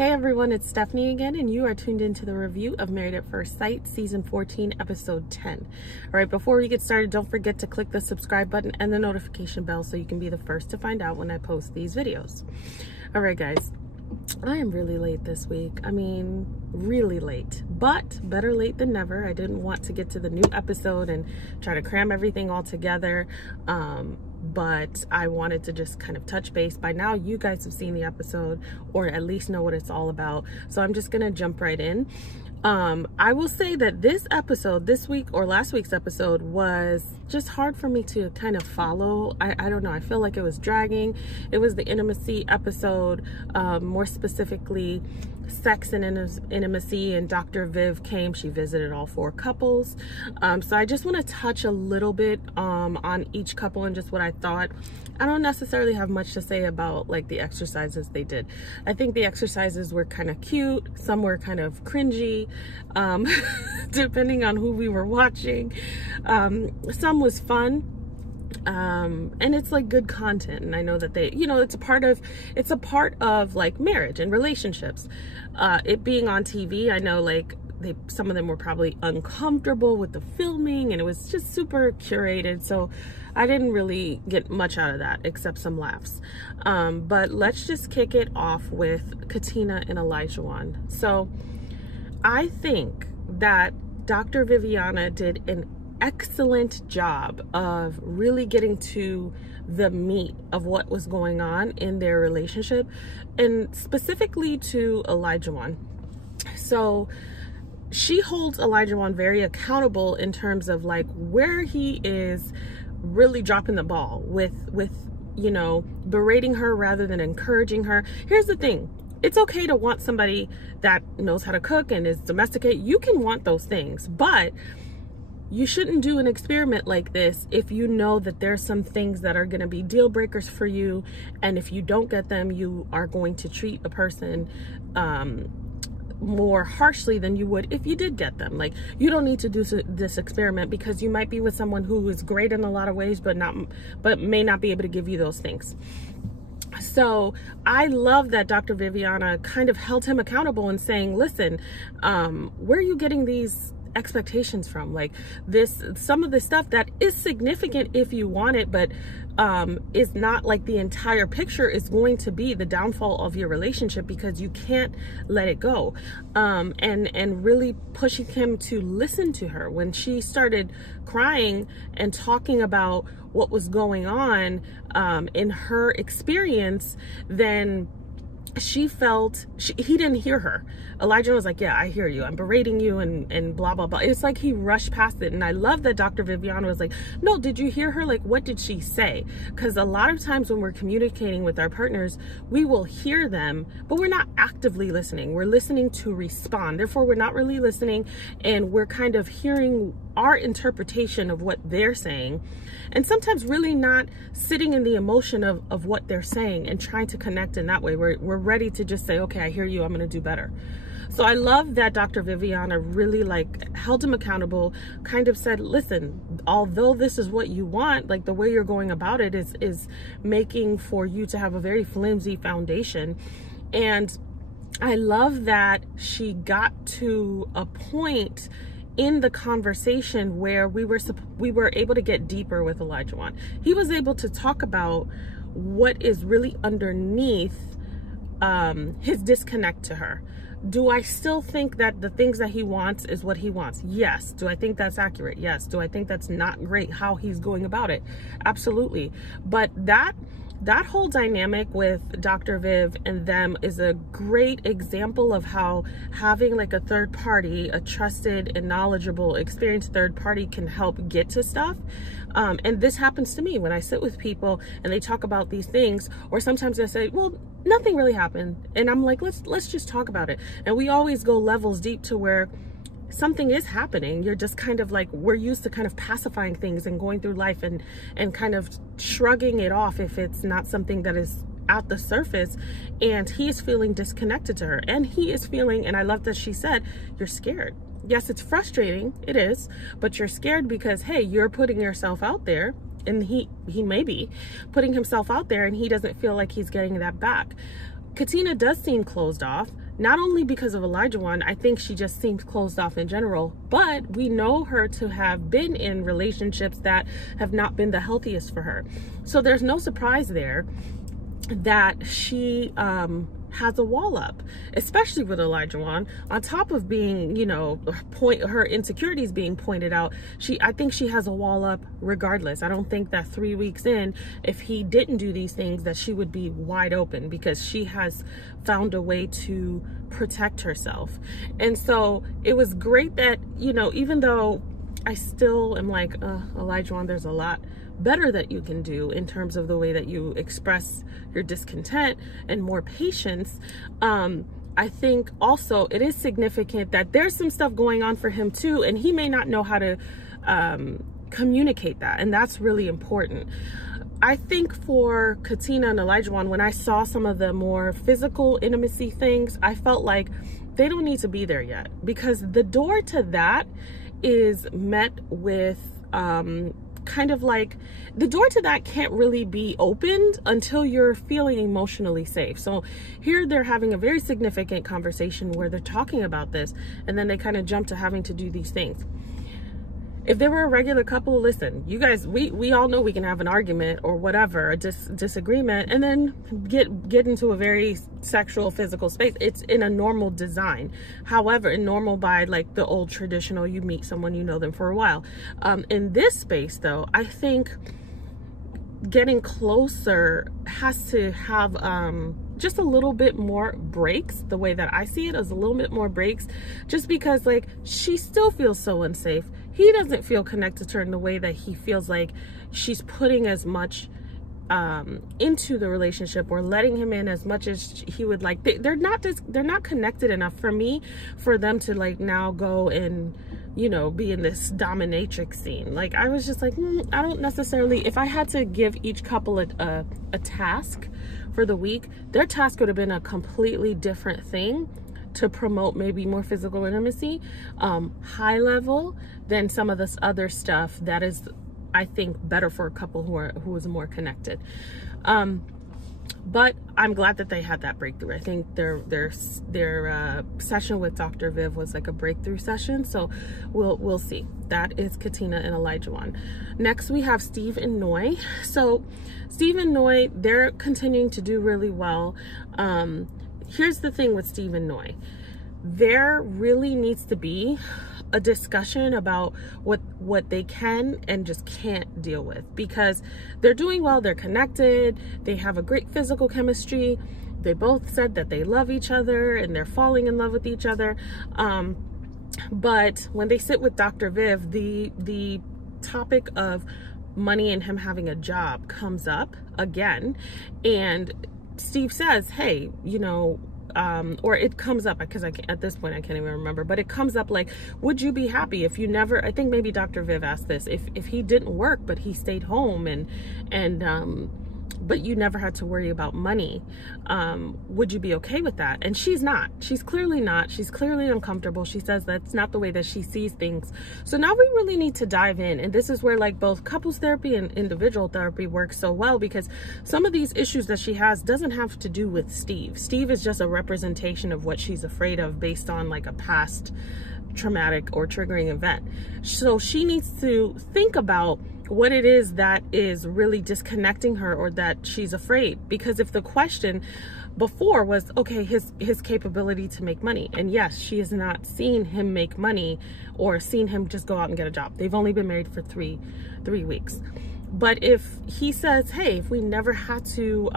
Hey everyone, it's Stephanie again, and you are tuned into the review of Married at First Sight, Season 14, Episode 10. All right, before we get started, don't forget to click the subscribe button and the notification bell so you can be the first to find out when I post these videos. All right, guys, I am really late this week. I mean, really late, but better late than never. I didn't want to get to the new episode and try to cram everything all together. But I wanted to just kind of touch base. By now, you guys have seen the episode or at least know what it's all about. So I'm just going to jump right in. I will say that this episode, this week or last week's episode, was just hard for me to kind of follow. I don't know. I feel like it was dragging. It was the intimacy episode, more specifically sex and intimacy, and Dr. Viv came. She visited all 4 couples. So I just want to touch a little bit on each couple and just what I thought. I don't necessarily have much to say about like the exercises they did. I think the exercises were kind of cute. Some were kind of cringy, depending on who we were watching. Some was fun. And it's like good content, and I know that they, you know, it's a part of like marriage and relationships. It being on TV, I know like some of them were probably uncomfortable with the filming, and it was just super curated, so I didn't really get much out of that except some laughs. But let's just kick it off with Katina and Elijah. So I think that Dr. Viviana did an excellent job of really getting to the meat of what was going on in their relationship, and specifically to Elijah. So she holds Elijah very accountable in terms of like where he is really dropping the ball with you know, berating her rather than encouraging her. Here's the thing. It's okay to want somebody that knows how to cook and is domesticated. You can want those things, but you shouldn't do an experiment like this if you know that there's some things that are going to be deal breakers for you, and if you don't get them, you are going to treat a person more harshly than you would if you did get them. Like, you don't need to do this experiment because you might be with someone who is great in a lot of ways, but may not be able to give you those things. So I love that Dr. Viviana kind of held him accountable and saying, listen, where are you getting these expectations from? Like some of the stuff that is significant if you want it, but is not like the entire picture, is going to be the downfall of your relationship because you can't let it go. And really pushing him to listen to her when she started crying and talking about what was going on in her experience. Then she felt he didn't hear her. Elijah was like, yeah, I hear you, I'm berating you, and blah blah blah. It's like he rushed past it. And I love that Dr. Viviana was like, no, did you hear her? Like, what did she say? Because a lot of times when we're communicating with our partners, we will hear them, but we're not actively listening. We're listening to respond. Therefore, we're not really listening, and we're kind of hearing our interpretation of what they're saying, and sometimes really not sitting in the emotion of what they're saying and trying to connect in that way. We're ready to just say, okay, I hear you, I'm going to do better. So I love that Dr. Viviana really like held him accountable, kind of said, listen, although this is what you want, like the way you're going about it is making for you to have a very flimsy foundation. And I love that she got to a point in the conversation where we were able to get deeper with Elijah. He was able to talk about what is really underneath his disconnect to her. Do I still think that the things that he wants is what he wants? Yes. Do I think that's accurate? Yes. Do I think that's not great how he's going about it? Absolutely. But that whole dynamic with Dr. Viv and them is a great example of how having like a third party, a trusted and knowledgeable, experienced third party, can help get to stuff. And this happens to me when I sit with people and they talk about these things, or sometimes they say, well, nothing really happened. And I'm like, let's just talk about it. And we always go levels deep to where something is happening. You're just kind of like, we're used to kind of pacifying things and going through life and kind of shrugging it off if it's not something that is at the surface. And he is feeling disconnected to her, and he is feeling, and I love that she said, you're scared. Yes, it's frustrating, it is, but you're scared because, hey, you're putting yourself out there, and he may be putting himself out there, and he doesn't feel like he's getting that back. Katina does seem closed off. not only because of Elijah, I think she just seems closed off in general, but we know her to have been in relationships that have not been the healthiest for her. So there's no surprise there that she has a wall up, especially with Elijah. On top of being, you know, her insecurities being pointed out, I think she has a wall up regardless. I don't think that 3 weeks in, if he didn't do these things, that she would be wide open, because she has found a way to protect herself. And so it was great that, you know, even though I still am like, Elijah, there's a lot better that you can do in terms of the way that you express your discontent and more patience. I think also it is significant that there's some stuff going on for him too, and he may not know how to communicate that, and that's really important. I think for Katina and Elijah, when I saw some of the more physical intimacy things, I felt like they don't need to be there yet, because the door to that is met with kind of like, the door to that can't really be opened until you're feeling emotionally safe. So here they're having a very significant conversation where they're talking about this, and then they kind of jump to having to do these things. If they were a regular couple, listen, you guys, we all know we can have an argument or whatever, a disagreement, and then get into a very sexual, physical space. It's in a normal design. However, in normal by like the old traditional, you meet someone, you know them for a while. In this space though, I think getting closer has to have just a little bit more breaks. The way that I see it is a little bit more breaks, just because like she still feels so unsafe. He doesn't feel connected to her in the way that he feels like she's putting as much into the relationship, or letting him in as much as he would like. They're not connected enough for me for them to like now go and, you know, be in this dominatrix scene. Like I was just like, I don't necessarily, if I had to give each couple a task for the week, their task would have been a completely different thing to promote maybe more physical intimacy, high level, than some of this other stuff that is, I think, better for a couple who is more connected. But I'm glad that they had that breakthrough. I think their session with Dr. Viv was like a breakthrough session. So we'll see. That is Katina and Elijah. Next we have Steve and Noi. So Steve and Noi, they're continuing to do really well. Here's the thing with Steve and Noi. There really needs to be a discussion about what they can and just can't deal with, because they're doing well, they're connected, they have a great physical chemistry, they both said that they love each other and they're falling in love with each other, but when they sit with Dr. Viv, the topic of money and him having a job comes up again, and Steve says, hey, you know, or it comes up, because at this point I can't even remember, but it comes up like, would you be happy if you never, I think maybe Dr. Viv asked this, if he didn't work but he stayed home and but you never had to worry about money, would you be okay with that? And she's clearly not. She's clearly uncomfortable. She says that's not the way that she sees things. So now we really need to dive in, and this is where like both couples therapy and individual therapy works so well, because some of these issues that she has doesn't have to do with Steve. Steve is just a representation of what she's afraid of based on like a past traumatic or triggering event. So she needs to think about what it is that is really disconnecting her, or that she's afraid. Because if the question before was, okay, his capability to make money, and yes, she has not seen him make money or seen him just go out and get a job. They've only been married for three weeks. But if he says, hey, if we never had to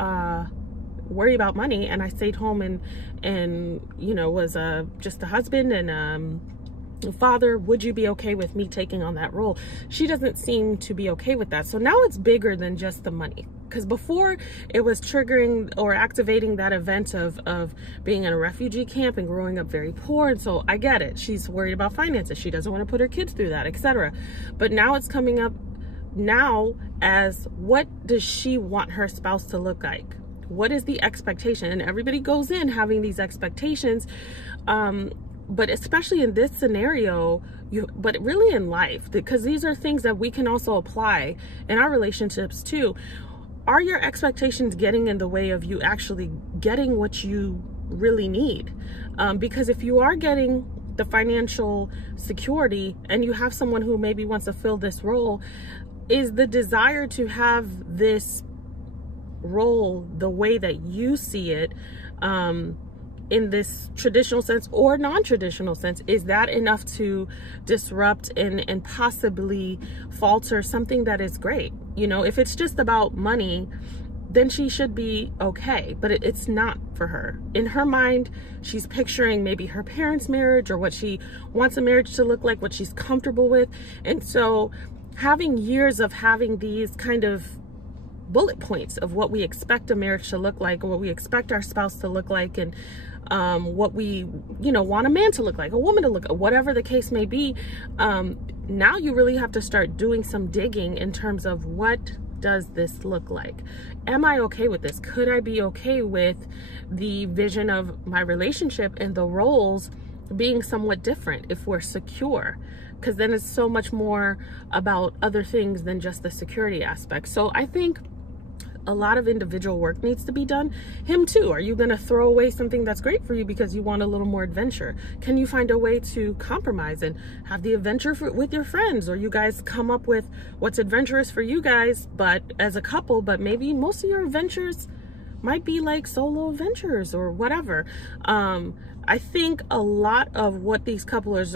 worry about money, and I stayed home and you know, was just a husband and father, would you be okay with me taking on that role? She doesn't seem to be okay with that. So now it's bigger than just the money, because before it was triggering or activating that event of being in a refugee camp and growing up very poor. And so I get it, she's worried about finances, she doesn't want to put her kids through that, etc. But now it's coming up now as, what does she want her spouse to look like? What is the expectation? And everybody goes in having these expectations, but especially in this scenario, but really in life, because these are things that we can also apply in our relationships too. Are your expectations getting in the way of you actually getting what you really need. Because if you are getting the financial security and you have someone who maybe wants to fill this role, is the desire to have this role the way that you see it, in this traditional sense or non-traditional sense, is that enough to disrupt and possibly falter something that is great? You know, if it's just about money, then she should be okay, but it's not for her. In her mind, she's picturing maybe her parents' marriage or what she wants a marriage to look like, what she's comfortable with. And so having years of having these kind of bullet points of what we expect a marriage to look like, or what we expect our spouse to look like, and what we, you know, want a man to look like, a woman to look like, whatever the case may be, now you really have to start doing some digging in terms of what does this look like? Am I okay with this? Could I be okay with the vision of my relationship and the roles being somewhat different if we're secure? Because then it's so much more about other things than just the security aspect. So I think a lot of individual work needs to be done. Him too. Are you going to throw away something that's great for you because you want a little more adventure? Can you find a way to compromise and have the adventure with your friends? Or you guys come up with what's adventurous for you guys, but as a couple, but maybe most of your adventures might be like solo adventures or whatever. I think a lot of what these couples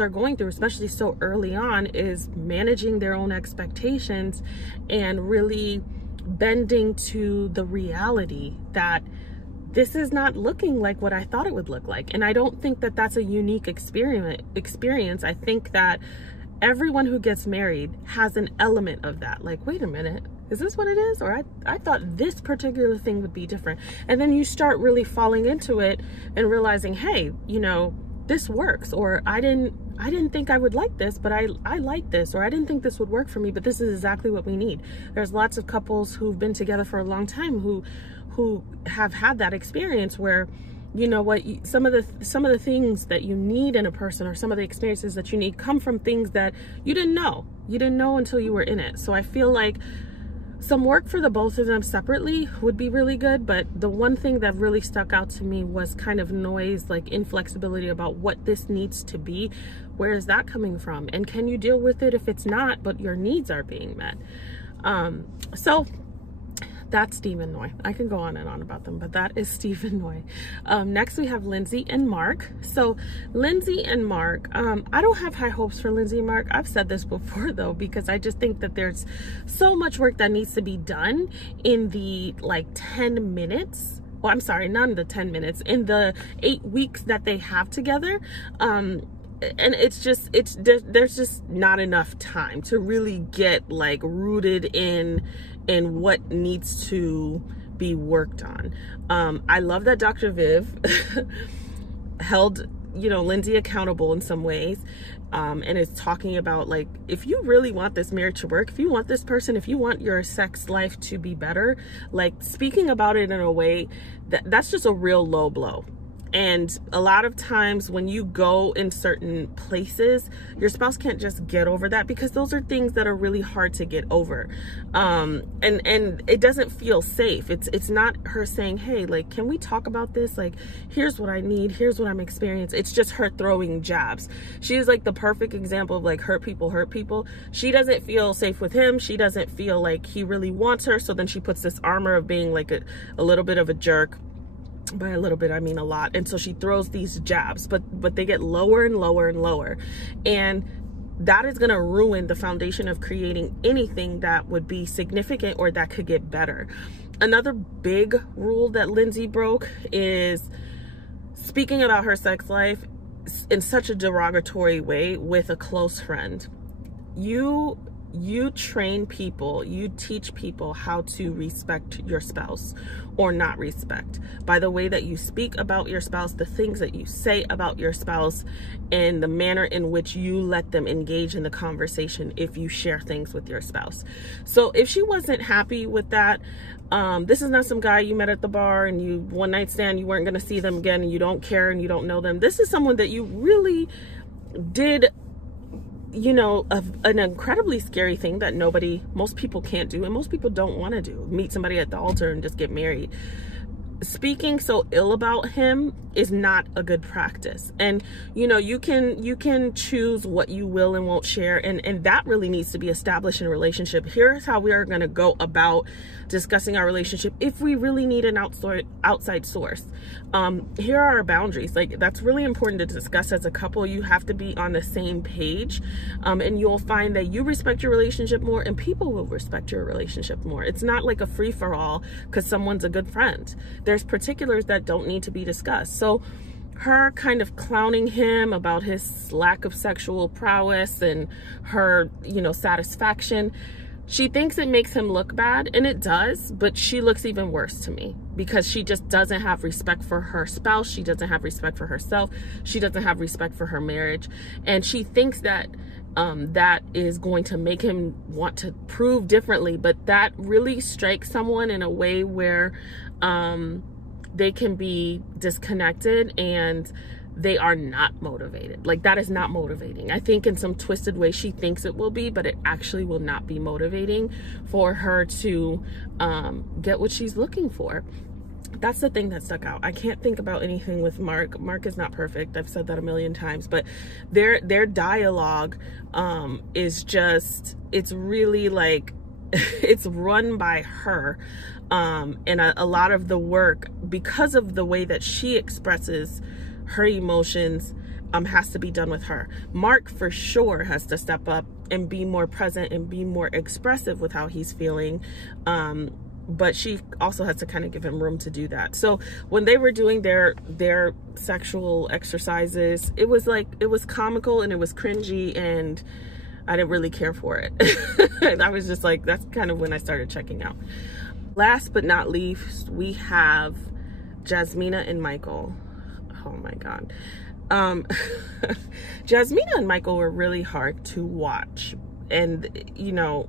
are going through, especially so early on, is managing their own expectations and really bending to the reality that this is not looking like what I thought it would look like. And I don't think that that's a unique experience. I think that everyone who gets married has an element of that. Like, wait a minute, is this what it is? Or I thought this particular thing would be different. And then you start really falling into it and realizing, hey, you know, this works. Or I didn't think I would like this, but I like this. Or I didn't think this would work for me, but this is exactly what we need. There's lots of couples who've been together for a long time who have had that experience where, you know what, some of the things that you need in a person, or some of the experiences that you need, come from things that you didn't know until you were in it. So I feel like some work for the both of them separately would be really good. But the one thing that really stuck out to me was kind of noise, like inflexibility about what this needs to be. Where is that coming from? And can you deal with it if it's not, but your needs are being met? So that's Steve and Noy. I can go on and on about them, but that is Steve and Noy. Next we have Lindsay and Mark. So Lindsay and Mark, I don't have high hopes for Lindsay and Mark. I've said this before though, because I just think that there's so much work that needs to be done in the like 10 minutes. Well, I'm sorry, not in the 10 minutes, in the 8 weeks that they have together. And there's just not enough time to really get like rooted in what needs to be worked on. I love that Dr. Viv held, you know, Lindsay accountable in some ways, and is talking about, like, if you really want this marriage to work, if you want this person, if you want your sex life to be better, like speaking about it in a way that's just a real low blow. And a lot of times when you go in certain places, your spouse can't just get over that, because those are things that are really hard to get over. And it doesn't feel safe. It's not her saying, hey, like, can we talk about this? Like, here's what I need. Here's what I'm experiencing. It's just her throwing jabs. She is like the perfect example of like hurt people. She doesn't feel safe with him. She doesn't feel like he really wants her. So then she puts this armor of being like a little bit of a jerk. By a little bit, I mean a lot. And so she throws these jabs, but they get lower and lower and lower. And that is going to ruin the foundation of creating anything that would be significant or that could get better. Another big rule that Lindsay broke is speaking about her sex life in such a derogatory way with a close friend. You train people, you teach people how to respect your spouse or not respect by the way that you speak about your spouse, the things that you say about your spouse, and the manner in which you let them engage in the conversation if you share things with your spouse. So if she wasn't happy with that, this is not some guy you met at the bar and you one night stand, you weren't going to see them again, and you don't care and you don't know them. This is someone that you really did, you know, an incredibly scary thing that most people can't do, and most people don't want to do, meet somebody at the altar and just get married. speaking so ill about him is not a good practice. And you know, you can choose what you will and won't share, and that really needs to be established in a relationship. Here's how we are going to go about discussing our relationship if we really need an outside source. Here are our boundaries. Like, that's really important to discuss as a couple. You have to be on the same page, and you'll find that you respect your relationship more and people will respect your relationship more. It's not like a free-for-all because someone's a good friend. There's particulars that don't need to be discussed. So her kind of clowning him about his lack of sexual prowess and her, you know, satisfaction, she thinks it makes him look bad, and it does, but she looks even worse to me because she just doesn't have respect for her spouse. She doesn't have respect for herself. She doesn't have respect for her marriage. And she thinks that that is going to make him want to prove differently, but that really strikes someone in a way where they can be disconnected and they are not motivated. Like, that is not motivating. I think in some twisted way she thinks it will be, but it actually will not be motivating for her to get what she's looking for. That's the thing that stuck out. I can't think about anything with Mark. Mark is not perfect. I've said that a million times, but their dialogue is just, it's really like, it's run by her. And a lot of the work, because of the way that she expresses her emotions, has to be done with her. Mark for sure has to step up and be more present and be more expressive with how he's feeling. But she also has to kind of give him room to do that. So when they were doing their sexual exercises, it was like, it was comical and it was cringy, and I didn't really care for it. And I was just like, that's kind of when I started checking out. Last but not least, we have Jasmina and Michael. Oh my God. Jasmina and Michael were really hard to watch. And, you know,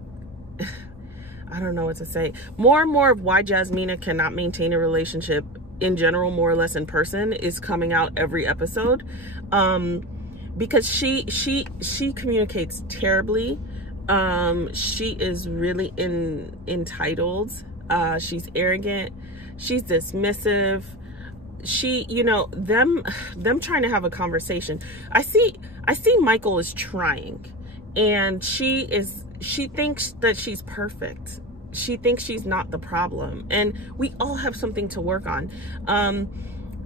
I don't know what to say. More and more of why Jasmina cannot maintain a relationship in general, more or less in person, is coming out every episode. Because she communicates terribly. She is really entitled. She's arrogant. She's dismissive. She, you know, them trying to have a conversation. I see Michael is trying, and she thinks that she's perfect. She thinks she's not the problem, and we all have something to work on.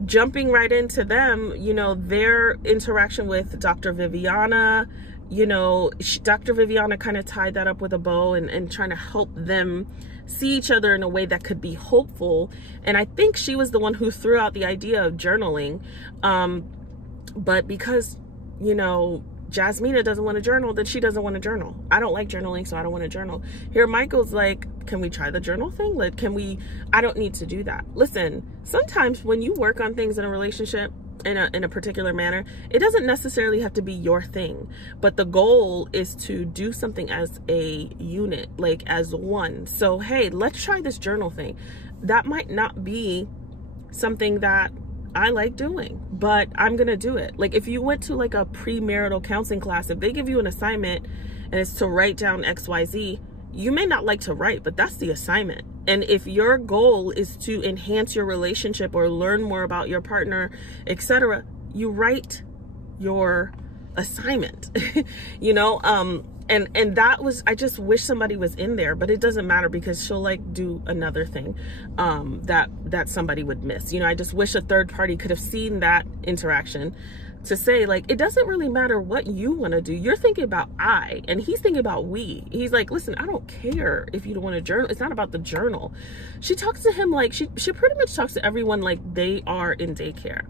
Jumping right into them, you know, their interaction with Dr. Viviana, you know, Dr. Viviana kind of tied that up with a bow and trying to help them see each other in a way that could be hopeful. And I think she was the one who threw out the idea of journaling. But because, you know, Jasmina doesn't want to journal, then she doesn't want to journal. I don't like journaling, so I don't want to journal. Here, Michael's like, can we try the journal thing? Like, I don't need to do that. Listen, sometimes when you work on things in a relationship, in a particular manner, it doesn't necessarily have to be your thing, but the goal is to do something as a unit, like as one. So hey, let's try this journal thing. That might not be something that I like doing, but I'm gonna do it. Like, if you went to like a premarital counseling class, if they give you an assignment and it's to write down XYZ, you may not like to write, but that's the assignment. And if your goal is to enhance your relationship or learn more about your partner, etc., you write your assignment. You know, and that was, I just wish somebody was in there, but it doesn't matter because she'll like do another thing that somebody would miss. You know, I just wish a third party could have seen that interaction to say, like, it doesn't really matter what you want to do. You're thinking about I, and he's thinking about we. He's like, listen, I don't care if you don't want to journal. It's not about the journal. She talks to him like, she pretty much talks to everyone like they are in daycare.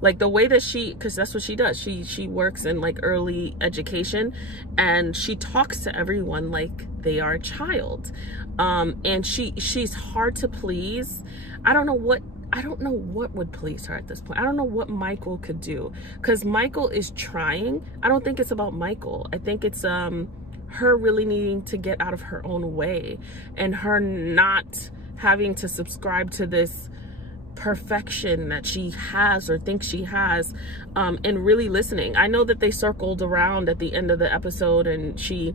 Like the way that because that's what she does. She works in like early education, and she talks to everyone like they are a child. And she's hard to please. I don't know what would please her at this point. I don't know what Michael could do, because Michael is trying. I don't think it's about Michael. I think it's her really needing to get out of her own way, and her not having to subscribe to this perfection that she has or thinks she has, and really listening. I know that they circled around at the end of the episode, and she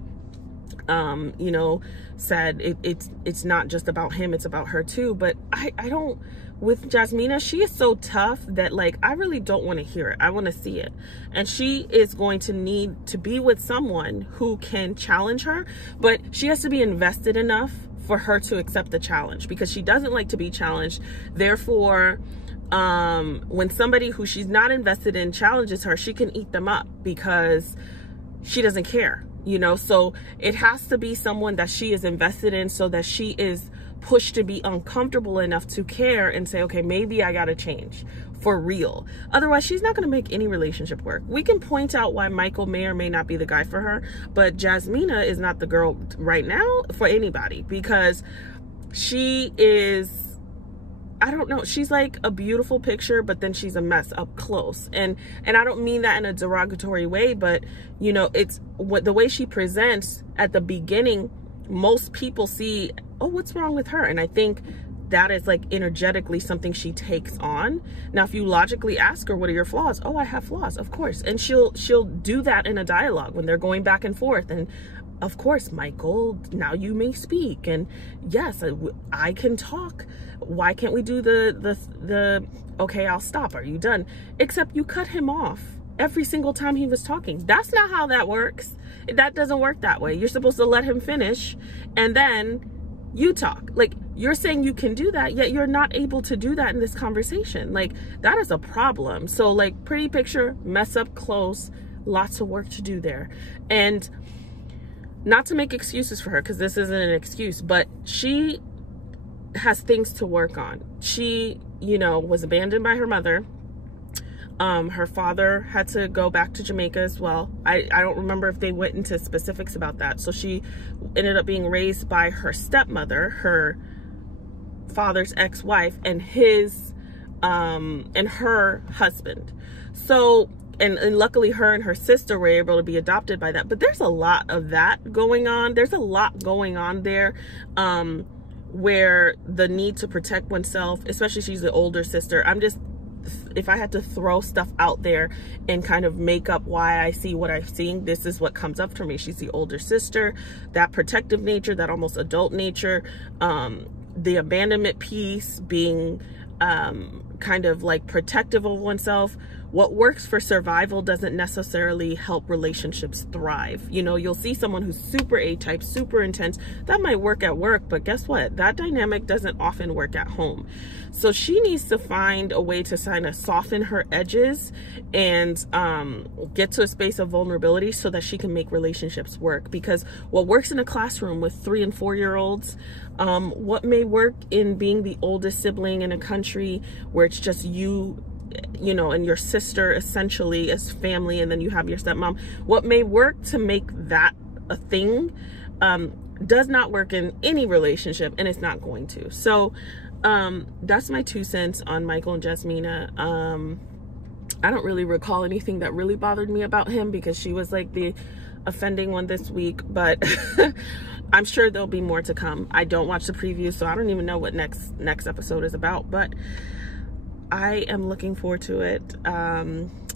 you know, said it's not just about him, it's about her too. But I don't, with Jasmina, she is so tough that like I really don't want to hear it. I want to see it. And she is going to need to be with someone who can challenge her, but she has to be invested enough for her to accept the challenge, because she doesn't like to be challenged. Therefore, when somebody who she's not invested in challenges her, she can eat them up because she doesn't care, you know. So it has to be someone that she is invested in, so that she is pushed to be uncomfortable enough to care and say, okay, maybe I gotta change for real. Otherwise, she's not gonna make any relationship work. We can point out why Michael may or may not be the guy for her, but Jasmina is not the girl right now for anybody, because she is, I don't know, she's like a beautiful picture, but then she's a mess up close. And I don't mean that in a derogatory way, but you know, it's what the way she presents at the beginning, most people see, oh, what's wrong with her? And I think that is like energetically something she takes on. Now, if you logically ask her, what are your flaws? Oh, I have flaws, of course. And she'll do that in a dialogue when they're going back and forth. And of course, Michael, now you may speak. And yes, I can talk. Why can't we do the okay, I'll stop. Are you done? Except you cut him off every single time he was talking. That's not how that works. That doesn't work that way. You're supposed to let him finish and then you talk. Like, you're saying you can do that, yet you're not able to do that in this conversation. Like, that is a problem. So like, pretty picture, mess up close, lots of work to do there. And not to make excuses for her, because this isn't an excuse, but she has things to work on. She, you know, was abandoned by her mother. Her father had to go back to Jamaica as well. I don't remember if they went into specifics about that. So she ended up being raised by her stepmother, her father's ex-wife, and his and her husband. So and luckily her and her sister were able to be adopted by that. But there's a lot of that going on. There's a lot going on there, where the need to protect oneself, especially she's the older sister. If I had to throw stuff out there and kind of make up why I see what I'm seeing, this is what comes up for me. She's the older sister, that protective nature, that almost adult nature, the abandonment piece, being kind of like protective of oneself. What works for survival doesn't necessarily help relationships thrive. You know, you'll see someone who's super A-type, super intense. That might work at work, but guess what? That dynamic doesn't often work at home. So she needs to find a way to kind of soften her edges and get to a space of vulnerability so that she can make relationships work. Because what works in a classroom with 3- and 4-year-olds, what may work in being the oldest sibling in a country where it's just you know, and your sister essentially as family, and then you have your stepmom, what may work to make that a thing does not work in any relationship, and it's not going to. So that's my 2 cents on Michael and Jasmina. I don't really recall anything that really bothered me about him, because she was like the offending one this week, but I'm sure there'll be more to come. I don't watch the preview, so I don't even know what next episode is about, but I am looking forward to it,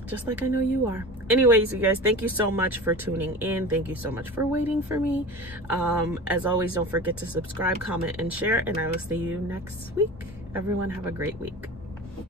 just like I know you are. Anyways, you guys, thank you so much for tuning in. Thank you so much for waiting for me. As always, don't forget to subscribe, comment, and share, and I will see you next week. Everyone have a great week.